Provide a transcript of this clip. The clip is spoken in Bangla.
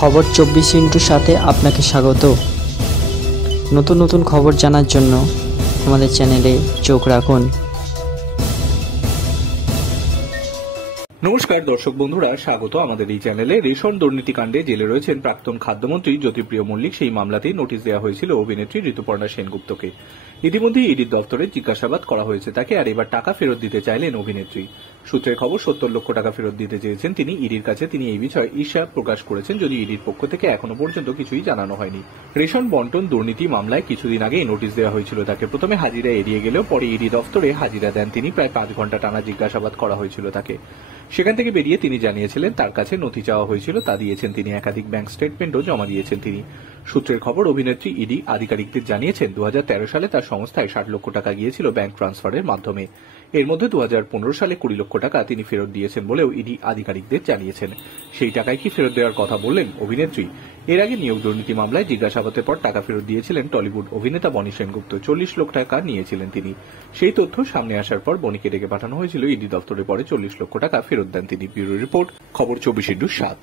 খবর 24 সাথে আপনাকে স্বাগত। নতুন নতুন খবর জানার জন্য আমাদের চ্যানেলে চোখ রাখুন। নমস্কার দর্শক বন্ধুরা, স্বাগত আমাদের এই চ্যানেলে। রেশন দুর্নীতিকাণ্ডে জেলে রয়েছেন প্রাক্তন খাদ্যমন্ত্রী জ্যোতিপ্রিয় মল্লিক। সেই মামলাতেই নোটিশ দেওয়া হয়েছিল অভিনেত্রী ঋতুপর্ণা সেনগুপ্তকে। ইতিমধ্যে ইডির দপ্তরে জিজ্ঞাসাবাদ করা হয়েছে তাকে, আর এবার টাকা ফেরত দিতে চাইলেন অভিনেত্রী। সূত্রের খবর, 70 লক্ষ টাকা ফেরত দিতে চেয়েছেন তিনি ইডির কাছে। তিনি এই বিষয়ে ঈর্ষা প্রকাশ করেছেন, যদি ইডির পক্ষ থেকে এখনো পর্যন্ত কিছুই জানানো হয়নি। রেশন বন্টন দুর্নীতি মামলায় কিছুদিন আগেই নোটিশ দেওয়া হয়েছিল তাকে। প্রথমে হাজিরা এড়িয়ে গেলেও পরে ইডি দপ্তরে হাজিরা দেন তিনি। প্রায় 5 ঘন্টা টানা জিজ্ঞাসাবাদ করা হয়েছিল তাকে। সেখান থেকে বেরিয়ে তিনি জানিয়েছিলেন তার কাছে নথি চাওয়া হয়েছিল, তা দিয়েছেন তিনি। একাধিক ব্যাংক স্টেটমেন্টও জমা দিয়েছেন তিনি। সূত্রের খবর, অভিনেত্রী ইডি আধিকারিকদের জানিয়েছেন 2013 সালে তার সংস্থায় 60 লক্ষ টাকা গিয়েছিল ব্যাংক ট্রান্সফারের মাধ্যমে। এর মধ্যে 2015 সালে 20 লক্ষ টাকা তিনি ফেরত দিয়েছেন বলেও ইডি আধিকারিকদের জানিয়েছেন। সেই টাকায় কি ফেরত দেওয়ার কথা বললেন অভিনেত্রী। এর আগে নিয়োগ দুর্নীতি মামলায় জিজ্ঞাসাবাদের পর টাকা ফেরত দিয়েছিলেন টলিউড অভিনেতা বনি সেনগুপ্ত। 40 লক্ষ টাকা নিয়েছিলেন তিনি। সেই তথ্য সামনে আসার পর বনিকে ডেকে পাঠানো হয়েছিল ইডি দপ্তরে। পরে 40 লক্ষ টাকা ফেরত দেন তিনি। ব্যুরো রিপোর্ট, খবর 24/7।